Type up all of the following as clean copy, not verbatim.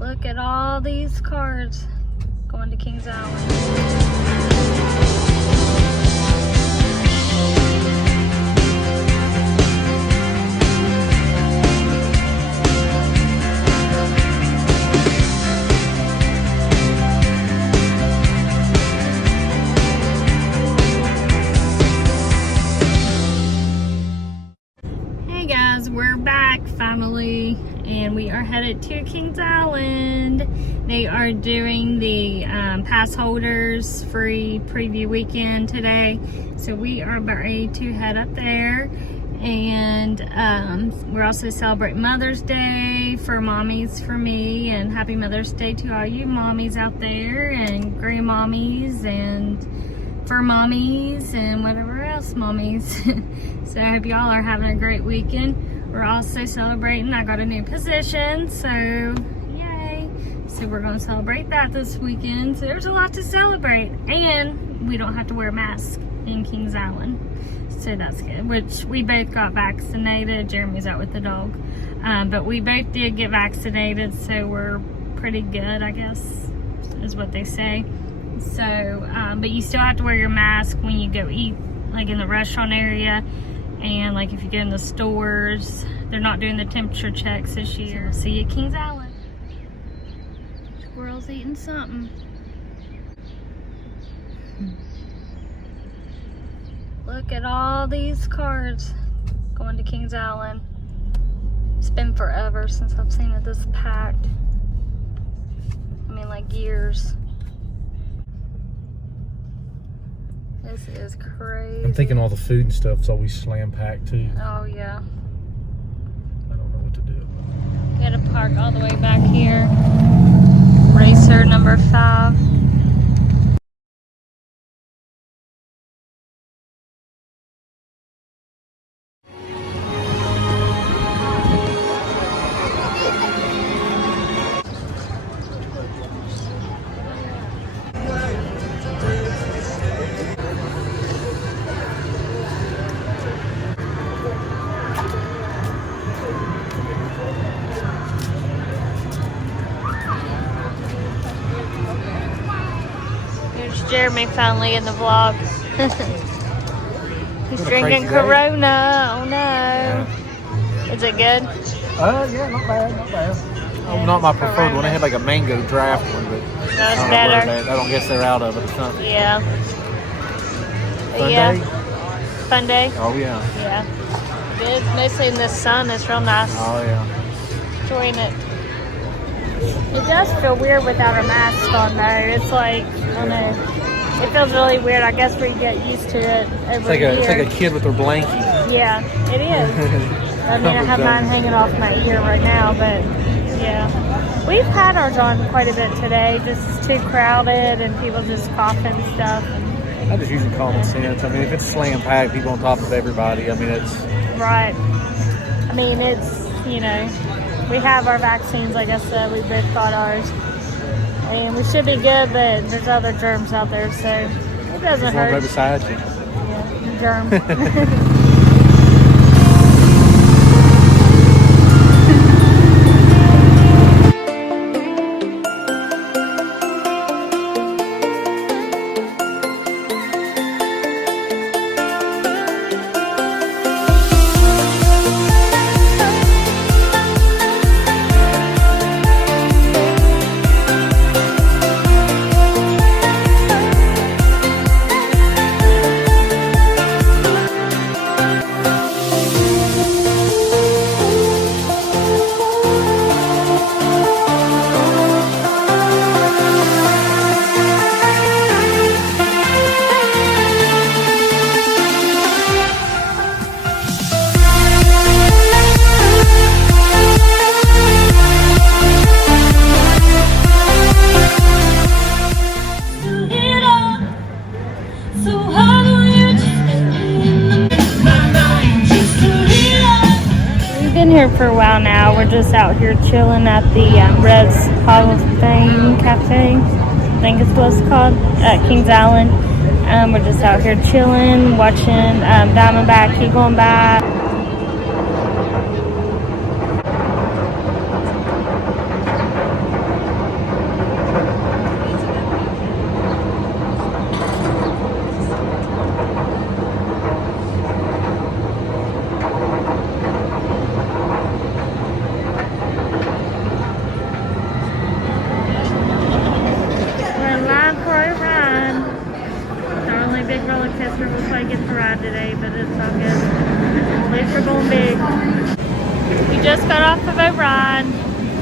Look at all these cars going to Kings Island. Hey guys, we're back finally, and we are headed to Kings Island. They are doing the pass holders free preview weekend today, so we are about ready to head up there. And we're also celebrating Mother's Day for mommies, for me, and happy Mother's Day to all you mommies out there, and grandmommies, and for mommies, and whatever else mommies. So I hope y'all are having a great weekend. We're also celebrating, I got a new position, so yay. So we're gonna celebrate that this weekend. So there's a lot to celebrate, and we don't have to wear masks in Kings Island. So that's good, which we both got vaccinated. Jeremy's out with the dog. But we both did get vaccinated, so we're pretty good, I guess, is what they say. So, but you still have to wear your mask when you go eat, like in the restaurant area, and like if you get in the stores. They're not doing the temperature checks this year. See you at Kings Island. Squirrel's eating something. Look at all these cars going to Kings Island. It's been forever since I've seen it this packed. I mean, like years. This is crazy. I'm thinking all the food and stuff's always slam packed too. Oh yeah. I don't know what to do. We had to park all the way back here. Racer number 5. Jeremy finally in the vlog. He's drinking Corona. Oh no. Yeah. Is it good? Yeah, not bad, not bad. Oh, not my preferred one. They had like a mango draft one, but that's better. I don't guess they're out of it or something. Yeah. Fun day? Fun day? Oh yeah. Yeah. Good. Mostly in the sun. It's real nice. Oh yeah. Enjoying it. It does feel weird without a mask on though. It's like, I don't know. It feels really weird. I guess we get used to it over here. It's like a kid with their blankie. Yeah, it is. I mean, I have mine hanging off my ear right now, but yeah. We've had ours on quite a bit today. Just too crowded and people just coughing and stuff. I just using common sense. I mean, if it's slam packed, people on top of everybody, I mean, it's... Right. I mean, it's, you know, we have our vaccines, like I said. We both got ours. And we should be good, but there's other germs out there, so it doesn't hurt. Right beside you. Yeah, germs. Here for a while now. We're just out here chilling at the Red's Hall of Fame Cafe, I think it's what it's called, at Kings Island. We're just out here chilling, watching Diamondback keep going by.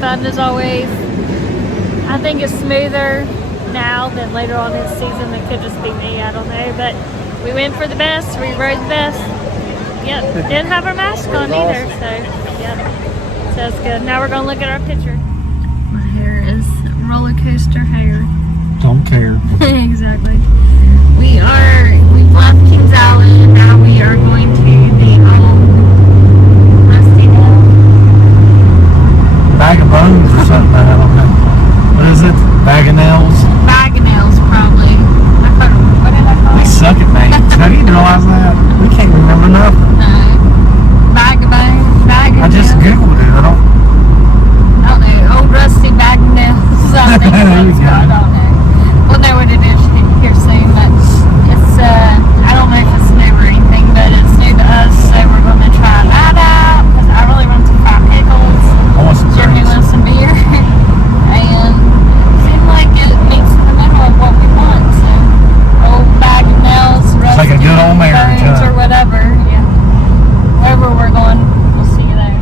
fun as always. I think it's smoother now than later on in the season. It could just be me, I don't know. But we went for the best. We rode the best. Yep. Didn't have our mask on either. So, yep. So that's good. Now we're going to look at our picture. My hair is roller coaster hair. Don't care. Exactly. We've left Kings Island. Now we are going to the old Rusty Nail. Bag of bones or something. I don't know. What is it? Bag of nails? Bag of nails, probably. What did I call They it? suck at names. How do you realize that? We can't remember nothing. No. Bag of bones. Bag of I just nails. Googled it. I don't know. Old rusty bag of nails. I think There you that's go. what I don't know. We'll know what it is here soon, but it's, I don't know if it's new or anything, but it's new to us, so we're going to try that out, because I really want some fried pickles. I want some Jeremy drinks. wants some beer, and it seemed like it meets the middle of what we want, so old bag of nails, rusty like a good old marriage, bones, huh? or whatever, yeah. Wherever we're going, we'll see you there.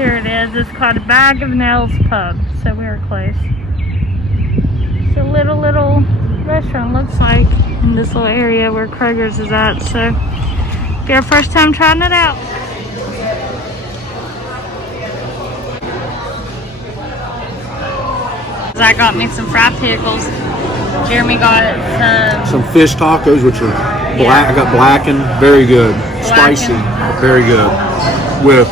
Here it is. It's called a Bag of Nails Pub, so we are close. It's a little restaurant, looks like, in this little area where Kroger's is at, so be our first time trying it out. I got me some fried pickles. Jeremy got Some fish tacos, which are black. Yeah. I got blackened. Very good. Spicy. Blackened. Very good. With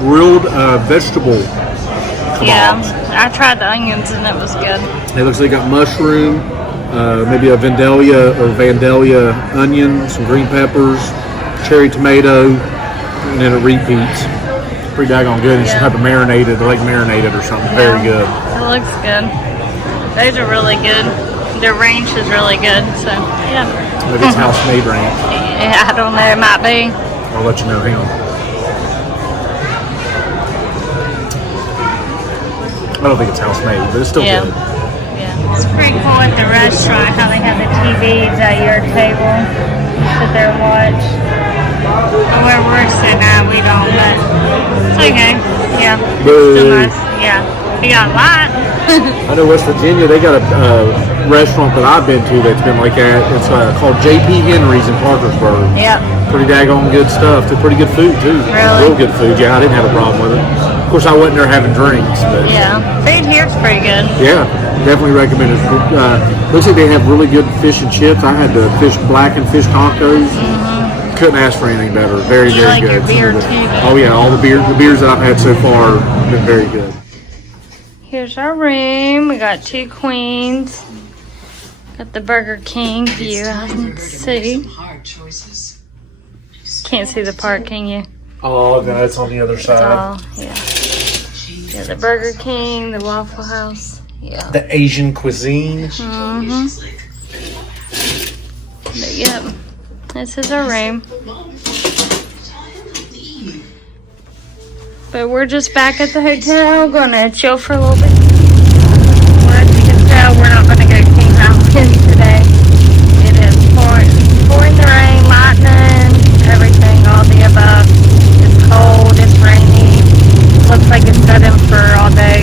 grilled vegetable kebabs. yeah, I tried the onions and it was good. It looks like they got mushroom, maybe a Vandalia onion, some green peppers, cherry tomato, and then it repeats. Pretty daggone good. And some Yeah. type of marinated, like marinated or something. Very Yeah. good. It looks good. Those are really good. Their ranch is really good, so yeah. Maybe it's house-made ranch. Yeah, I don't know, it might be. I'll let you know. Hang on. I don't think it's house-made, but it's still Yeah. good. Yeah. It's pretty cool at the restaurant how they have the TVs at your table. Sit there and watch. But where we're sitting at, we don't, but it's okay. Yeah. Boo. Still nice. Yeah. We got a lot. I know West Virginia, they got a restaurant that I've been to that's been like that. It's called J.P. Henry's in Parkersburg. Yep. Pretty daggone good stuff. They're pretty good food, too. Really? Real good food. Yeah, I didn't have a problem with it. Of course, I wasn't there having drinks, but Yeah. Food here's pretty good. yeah, definitely recommend it. Looks like they have really good fish and chips. I had the blackened fish tacos. Couldn't ask for anything better. Very, You very like good. your beer Some of the- too, don't Oh yeah, all the beers that I've had so far have been very good. Here's our room. We got 2 queens. Got the Burger King view. I can see. Can't see the park, can you? Oh no, it's on the other It's all, yeah. Yeah, the Burger King, the Waffle House. Yeah. The Asian cuisine. But yep, this is our room. But we're just back at the hotel, gonna chill for a little bit. Well, as you can tell, we're not gonna go to Kings Island today. It is pouring the rain, lightning, everything, all the above. It's cold, it's rainy. Looks like it's set in for all day.